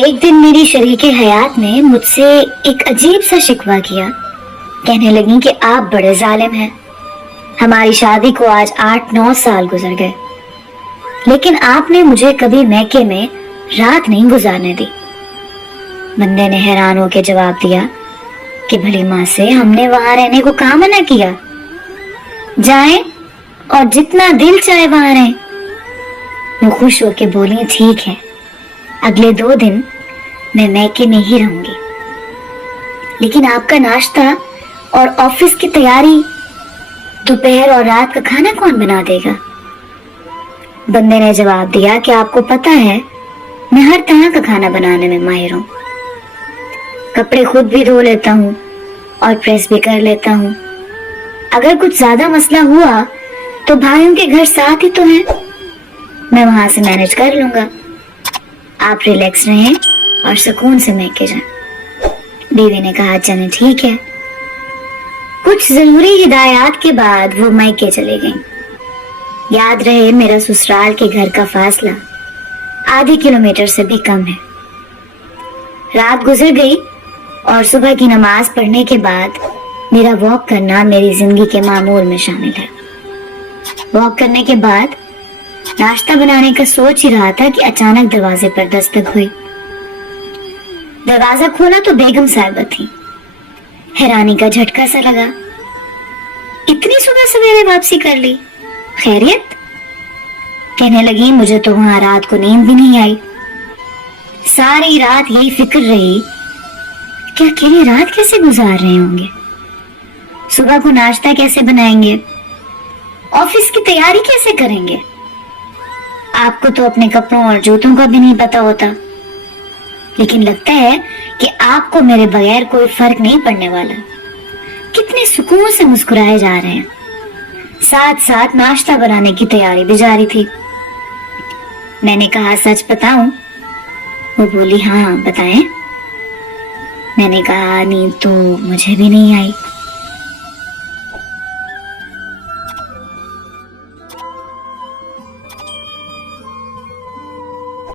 ایک دن میری شریک حیات نے مجھ سے ایک عجیب سا شکوہ کیا. کہنے لگی کہ آپ بڑے ظالم ہیں. ہماری شادی کو آج 8-9 سال گزر گئے لیکن آپ نے مجھے کبھی میکے میں رات نہیں گزارنے دی. بندے نے حیران ہو کے جواب دیا کہ بھلی ماں سے ہم نے وہاں رہنے کو کہاں منع کیا؟ جائیں اور جتنا دل چاہے وہاں رہیں. وہ خوش ہو کے بولی ٹھیک ہے، اگلے 2 دن میں میکے میں ہی رہوں گی، لیکن آپ کا ناشتہ اور آفس کی تیاری، دوپہر اور رات کا کھانا کون بنا دے گا؟ بندے نے جواب دیا کہ آپ کو پتا ہے میں ہر طرح کا کھانا بنانے میں ماہر ہوں. کپڑے خود بھی دھو لیتا ہوں اور پریس بھی کر لیتا ہوں. اگر کچھ زیادہ مسئلہ ہوا تو بھائیوں کے گھر ساتھ ہی تو ہیں، میں وہاں سے مینج کر لوں گا. آپ ریلیکس رہیں اور سکون سے میکے جائیں. بیوی نے کہا چلیں ٹھیک ہے. کچھ ضروری ہدایات کے بعد وہ میکے چلے گئیں. یاد رہے میرا سسرال کے گھر کا فاصلہ آدھی کلومیٹر سے بھی کم ہے. رات گزر گئی اور صبح کی نماز پڑھنے کے بعد میرا واک کرنا میری زندگی کے معمول میں شامل ہے. واک کرنے کے بعد ناشتہ بنانے کا سوچ ہی رہا تھا کہ اچانک دروازے پر دستک ہوئی. دروازہ کھولا تو بیگم صاحبہ تھی. حیرانی کا جھٹکا سا لگا. اتنی صبح سویرے واپسی کر لی، خیریت؟ کہنے لگی مجھے تو وہاں رات کو نیند بھی نہیں آئی. ساری رات یہی فکر رہی کہ اکیلی رات کیسے گزار رہے ہوں گے، صبح کو ناشتہ کیسے بنائیں گے، آفس کی تیاری کیسے کریں گے. آپ کو تو اپنے کپڑوں اور جوتوں کا بھی نہیں پتا ہوتا، لیکن لگتا ہے کہ آپ کو میرے بغیر کوئی فرق نہیں پڑنے والا. کتنے سکون سے مسکرائے جا رہے ہیں. ساتھ ساتھ ناشتہ بنانے کی تیاری بھی جاری تھی. میں نے کہا سچ بتاؤں؟ وہ بولی ہاں بتائیں. میں نے کہا نیند تو مجھے بھی نہیں آئی.